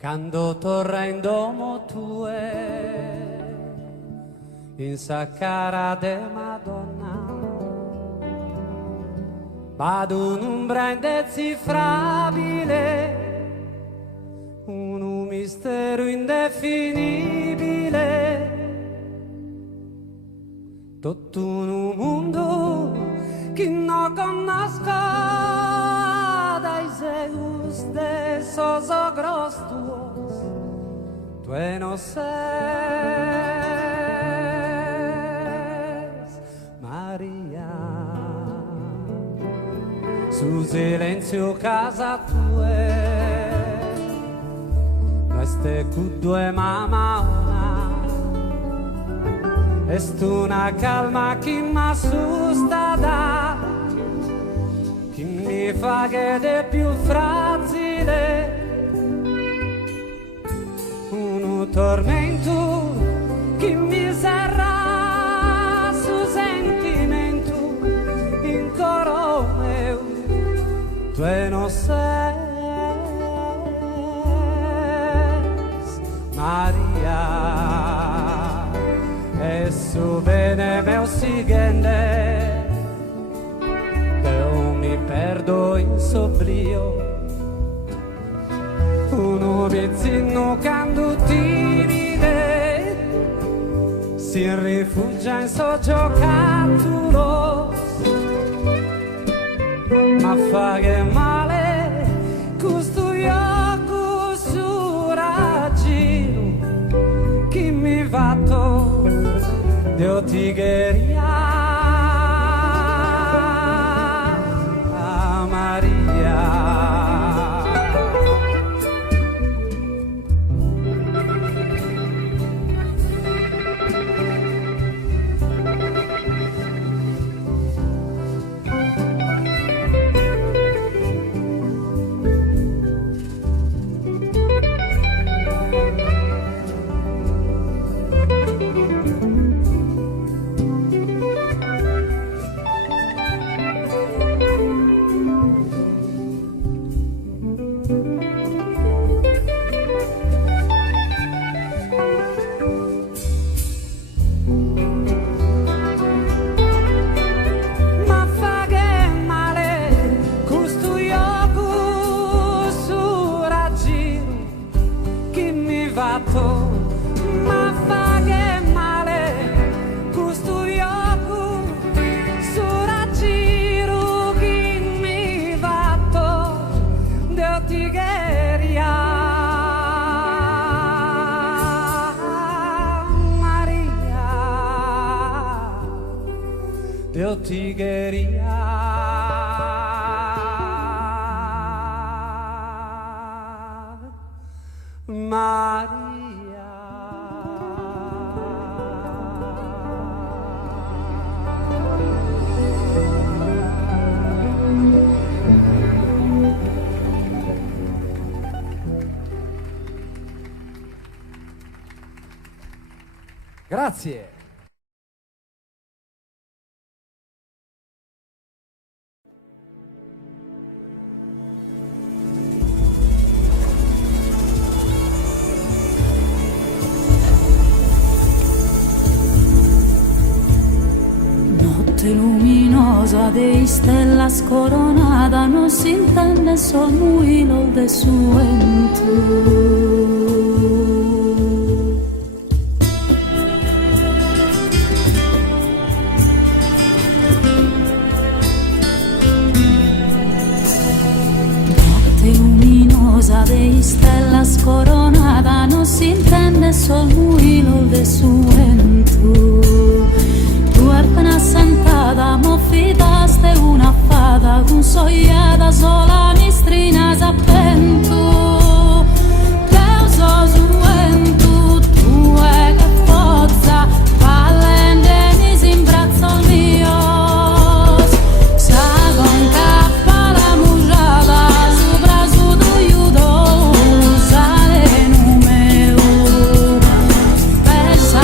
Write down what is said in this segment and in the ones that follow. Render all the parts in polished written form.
Quando torna in domo tue, in sa cara de Madonna, vado un'ombra indecifrabile, un mistero indefinibile, tutto un mondo che non conosco, dai Zeus de esos ogros tuos, tu no ses Maria, su silenzio casa tue, queste due mamma. Est una calma che mi assusta, che mi fa che è più fragile, un tormento che mi serra su sentimento in coro meu, tu non sei Maria. E su bene meu sigende, eu mi perdo in sobrio, uno vizzino quando timide, si rifugia in so giocattolo, ma fa che male, questo io su raggiro, chi mi vatto Dio tigheria a Maria. Ma fa che male questo ioco su raggiro che mi vatto Dio tigheria Maria Dio tigheria Maria. Grazie. Notte luminosa de stellas coronada, non si intende sol muilo de su vento. De stellas coronada, non si intende sol muilo de su vento. Tu appena sentada mo fidaste una fada con sogliada sola mistrina s'appento. Teu so su vento, tu è che forza valente mi si imbrazzo il mio. Sa con cappa la murata sopra su do sale numero, pensa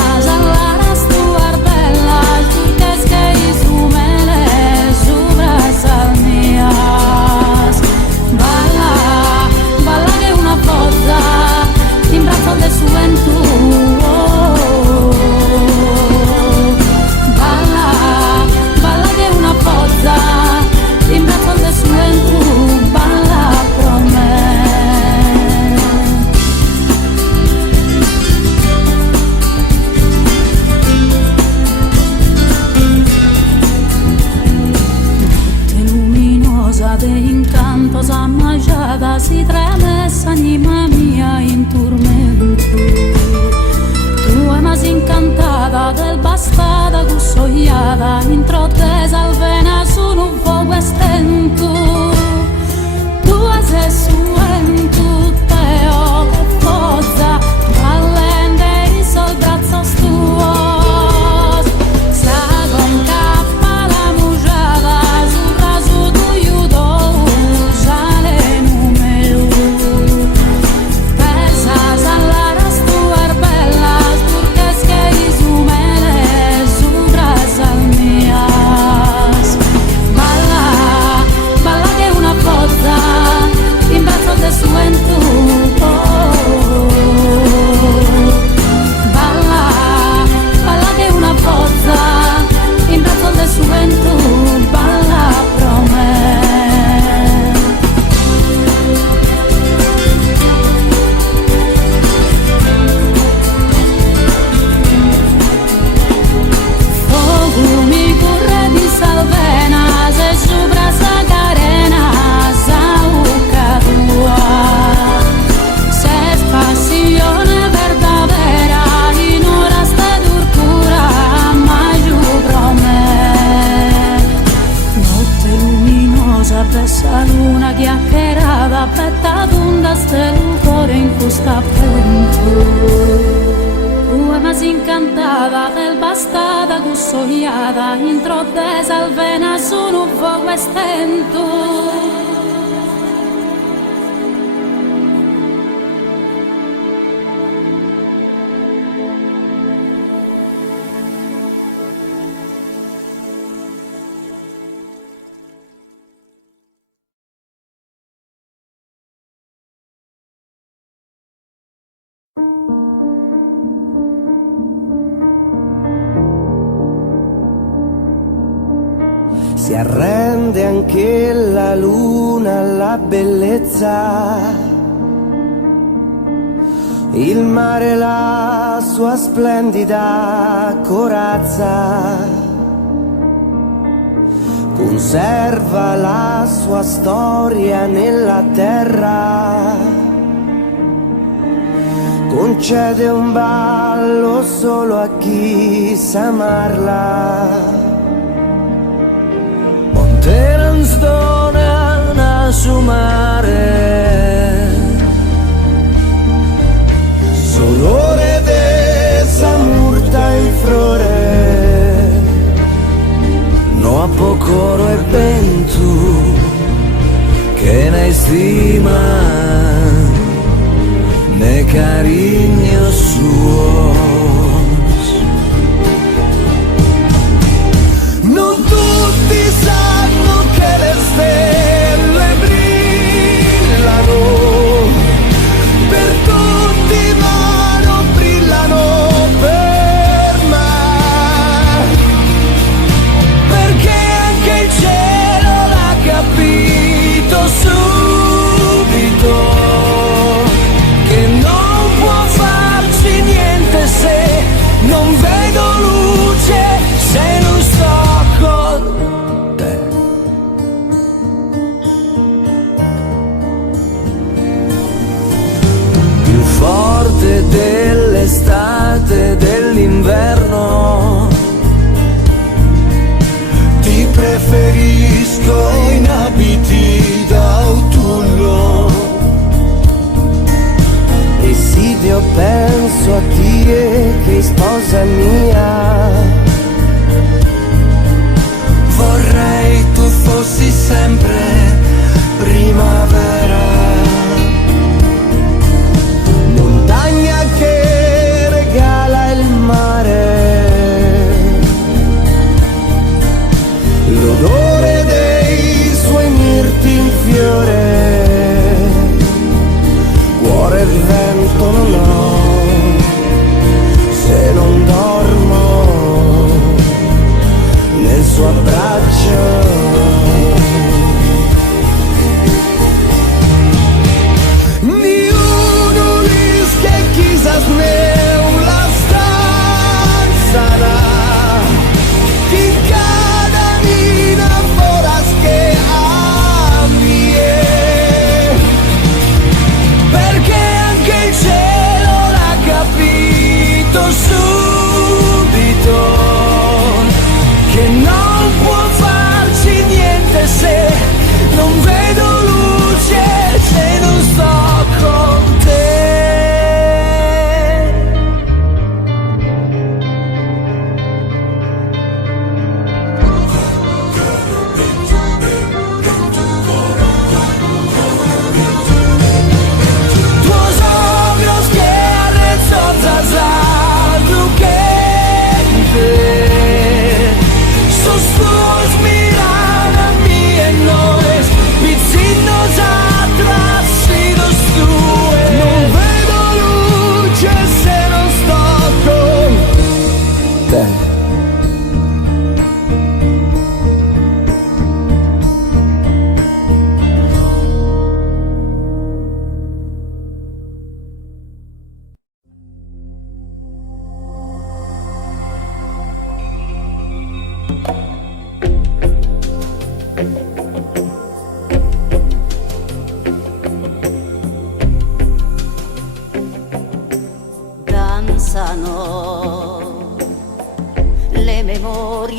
si tremessa anima mia in tormento. Tu mas incantata del bastada cussogliata, introttesa al vena su un fuoco estento. Tu sei suento, teo che pozza, ballende i sol brazzos tuos. Sa con cappa la mujada, su brazo tu iudo, jale numero. Pesas allaras tu arbellas, turques que izumele, su brasal mias. Balla, balla che una pozza, in braccio de suento. Balla, balla che una pozza, in braccio de suento, balla pro me. Fogo mi corre di salvena, se sopra sa carena, sa uca tua. Se es passione verdadera, in horas de tortura, ma giù pro me. Notte luminosa, bella luna chiacchierata, petta d'onda del cuore in questo appunto. Tu mas incantata del bastada cussogliata, introttesa al vena su un fuoco estento. Si arrende anche la luna alla bellezza, il mare la sua splendida corazza, conserva la sua storia nella terra, concede un ballo solo a chi sa amarla. Monterans dona su mare, solore de samurta in flore, no a poco e bentu che ne stima ne cariño suos. Non tutti sanno che le stelle brillano, per tutti ma non brillano per me, perché anche il cielo l'ha capito subito, che non può farci niente se non vedo luce, se non sto con te. Più forte dell'estate e dell'inverno, ti preferisco in abiti d'autunno. Esidio, penso a te che sposa mia, vorrei tu fossi sempre primavera, montagna che regala il mare, l'odore dei suoi mirti in fiore, cuore e vento non ho se non dormo nel suo abbraccio. Ni uno risque quizás ne la stanza, in cada mina foras que a mí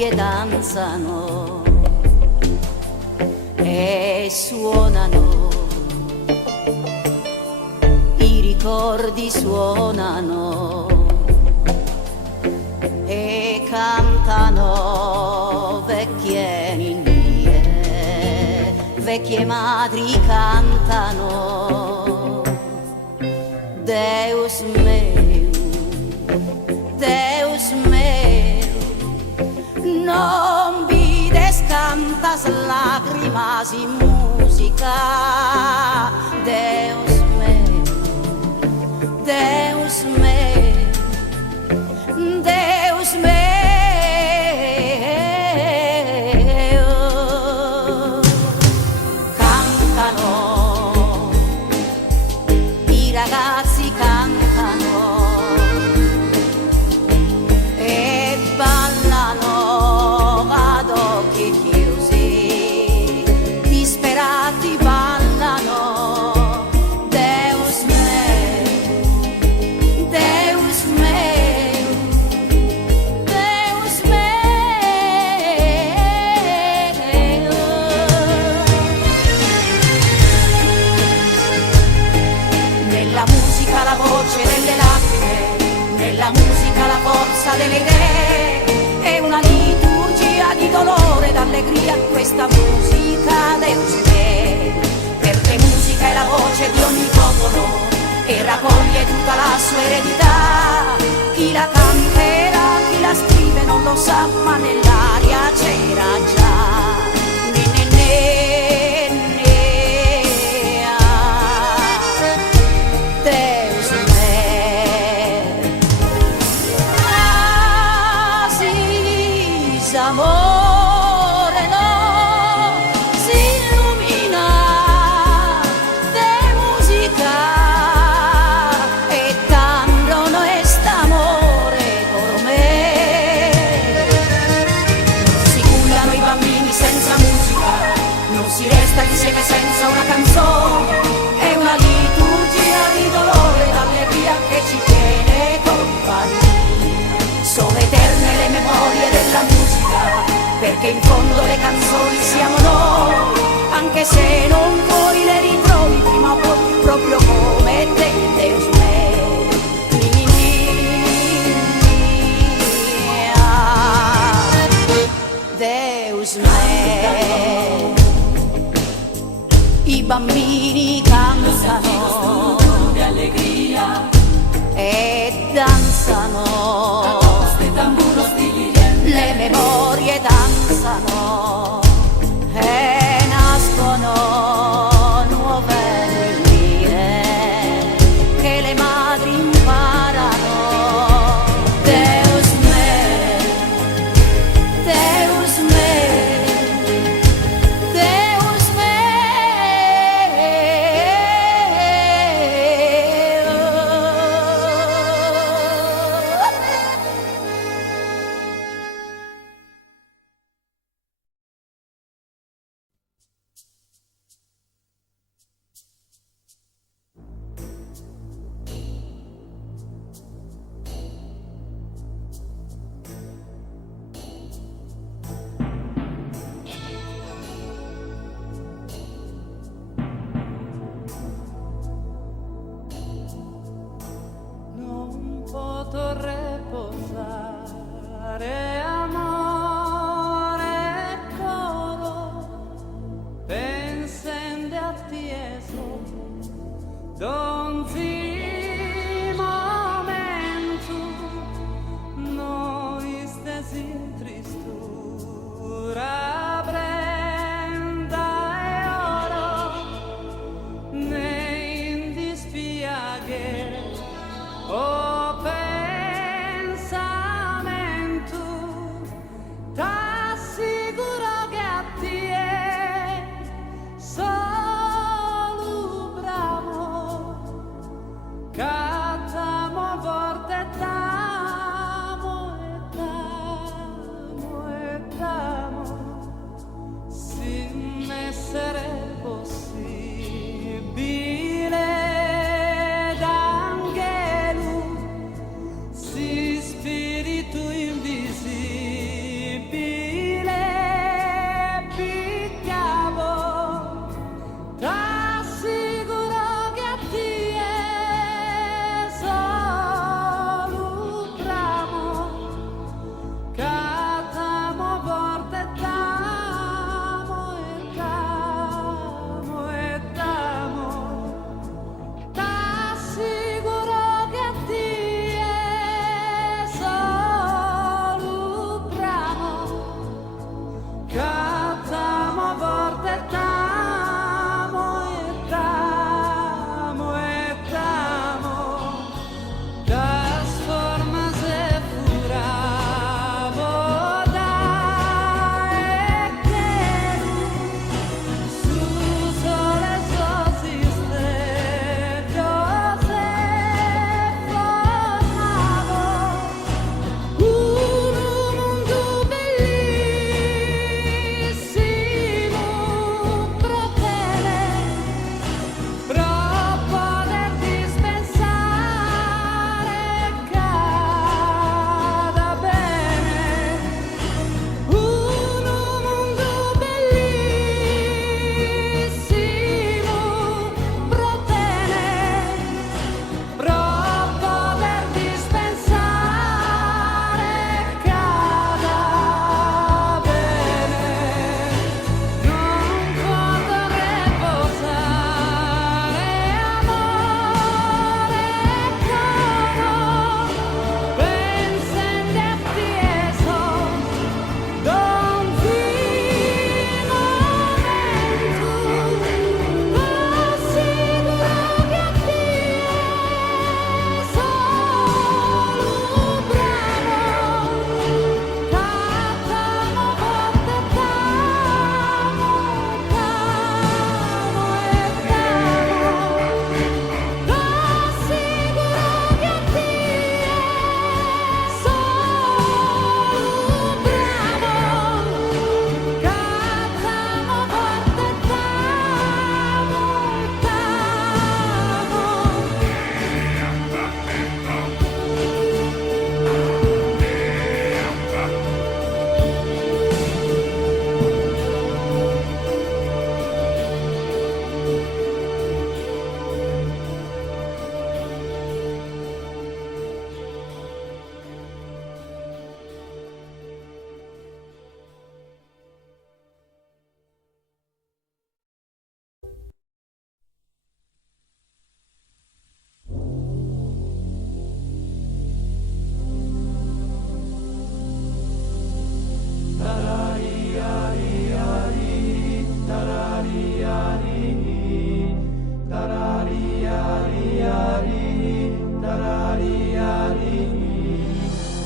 memorie danzano e suonano, i ricordi suonano e cantano vecchie ninnie, vecchie madri cantano Deus meu, Deus meu, non vides cantas lágrimas y música, Deus meu, Deus meu, Deus meu. Cantano, i ragazzi cantano e ballano ad occhi chiusi, disperati ballano Deus meu, Deus meu, Deus meu. Nella musica la voce delle lacrime, nella musica la forza delle idee, è una liturgia di dolore e d'allegria questa musica Deus me, perché musica è la voce di ogni popolo e raccoglie tutta la sua eredità, chi la canterà, chi la scrive non lo sa, ma nell'aria c'era già. Ne, ne, ne, ne, ah, Deus me. Aziz amore no si illumina de musica e tanto no est amore por me. Si cullano i bambini senza musica, non si resta insieme senza una canzone, è una liturgia di dolore e d'allegria che ci tiene compagnia. Sono eterne le memorie della musica, perché in fondo le canzoni siamo noi, anche se non poi le ritrovi prima o poi proprio come te, Deus me. Ni, ni, ni, ah, Deus me. I bambini cantano di allegria, e danzano, tamburos di liriente, le memorie danzano e nascono nuove linee.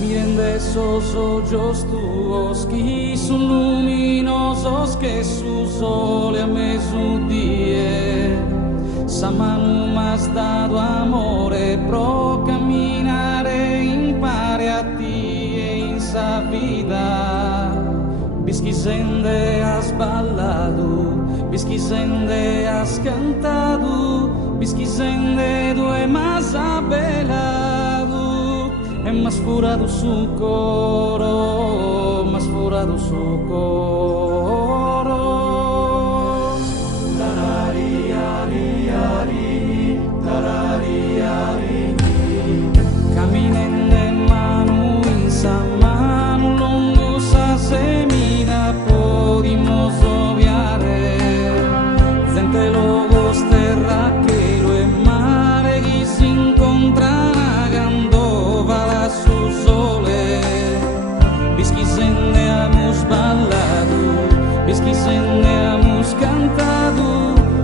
Miren de esos ojos tuos que son luminosos, que su sol a mezzodie. Sa mano m'has dato amore pro camminare in pari a ti e in sa vida. Bisquisende has ballado, bisquisende has cantado, bisquisende due mas abelado. E m'has furado su coro, m'has furado su coro. Caminen de mano in sa mano, lungo sa semina podimos obviare. Gente logos terra che lo e mare che si incontrano agando va su sole. Bisquisende amus ballado, bisquisende amus cantado,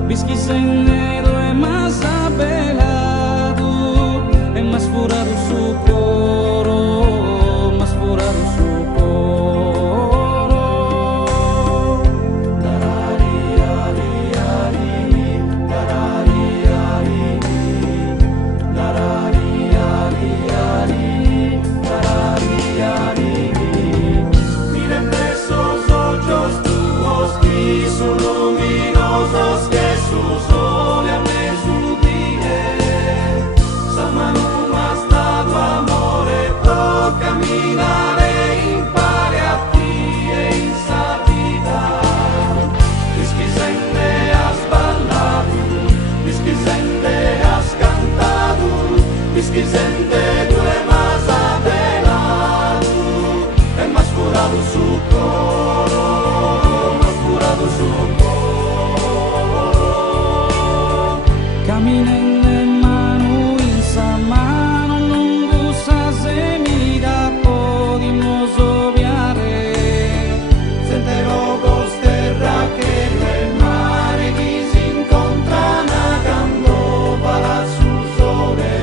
bisquisende do e mas abelado. E mas furado su coro, mas furado su coro. Tarariari, tarariari, tarariari, tarariari. Miren de esos ojos tuos que son luminosos, que su sol a mezzodie. Sa mano m'has dato amore pro camminare in pari a ti e in sa vida. Bisquisende has ballado, bisquisende has cantado, bisquisende due mas abelado. E m'has furado su coro, m'has furado su coro. Caminen de mano in sa mano, lungo sa semida podimos obviare. Sente logos terra che il mare che si incontrano agando para su sole.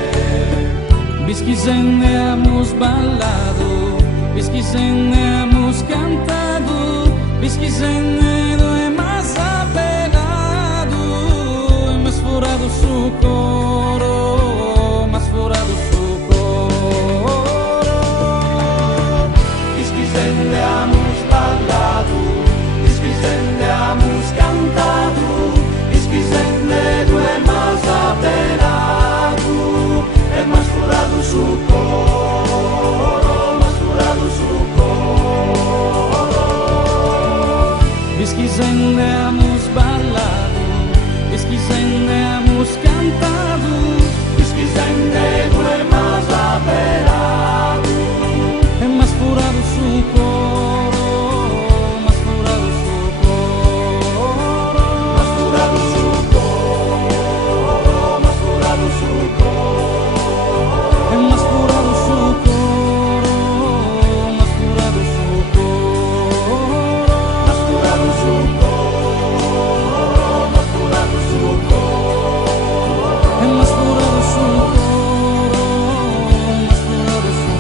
Bisquisende amus ballado, bisquisende amus cantado, bisquisende do e mas abelado. E mas furado su coro, mas furado su coro. Bisquisende amus ballado, bisquisende amus cantado, bisquisende do e mas abelado. E mas furado su coro, mas furado su coro. Bisquisende amus ballado, bisquisende amus cantado, bisquisende due mas abelado. E mas furado su coro, mas furado su coro. Mas furado su coro, mas furado su coro. E mas furado su coro, mas furado su coro. Mas furado su coro, mas furado su coro. E mas furado su coro, mas furado su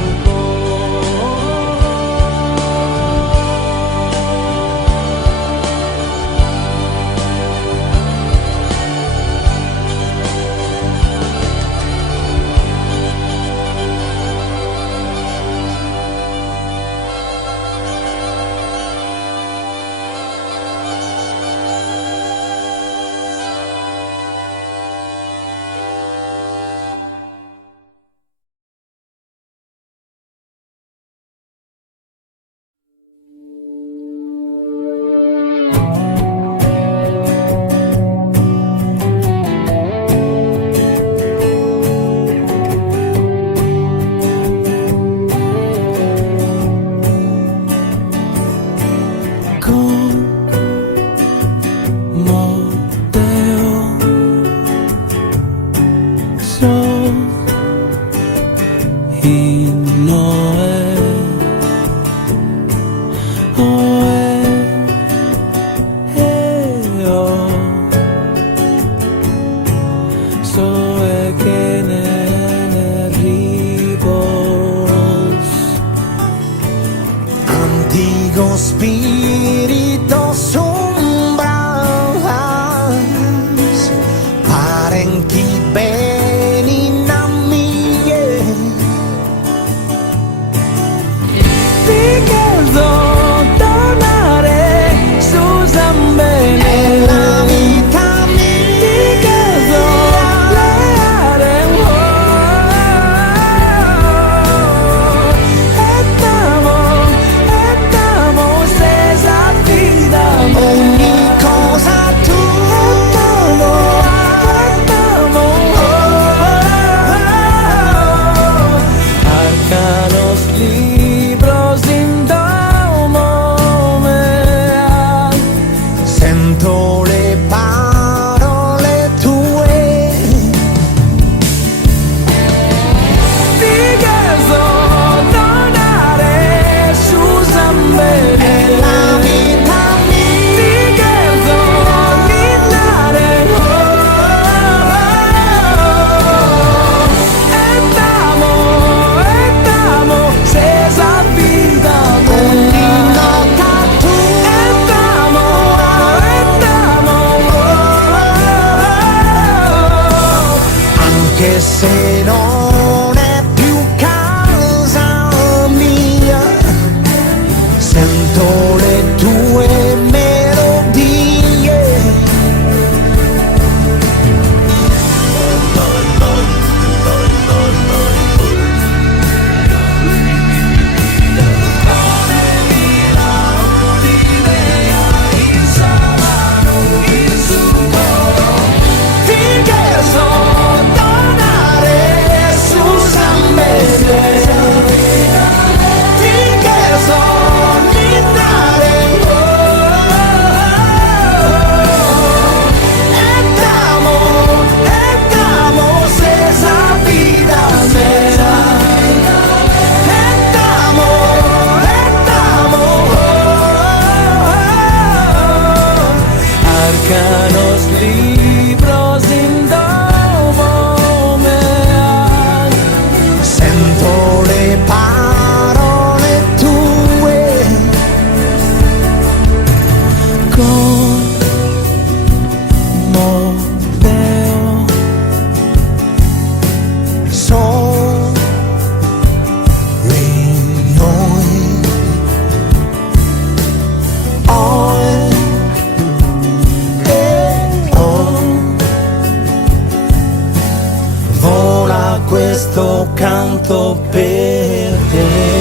Spirito sombras parenti beni namie Ricordo tornare su Zambene la vita mia Ricordo leare un Ettamo se s'affidamo ogni cosa tu Arcanos libros in domo mea sento le parole tue Ricordo tornare su Zambene la vita mia Ricordo ninnare Ettamo se s'affidamo ogni nota tu Ettamo anche se non è più casa mia, sento le tue melodie. Ricordo tornare su Zambene Ricordo ninnare Ettamo se s'affidame Ettamo Arcanos libros in domo mea Sento le parole tue Como veo soli noi. Vola questo canto per te.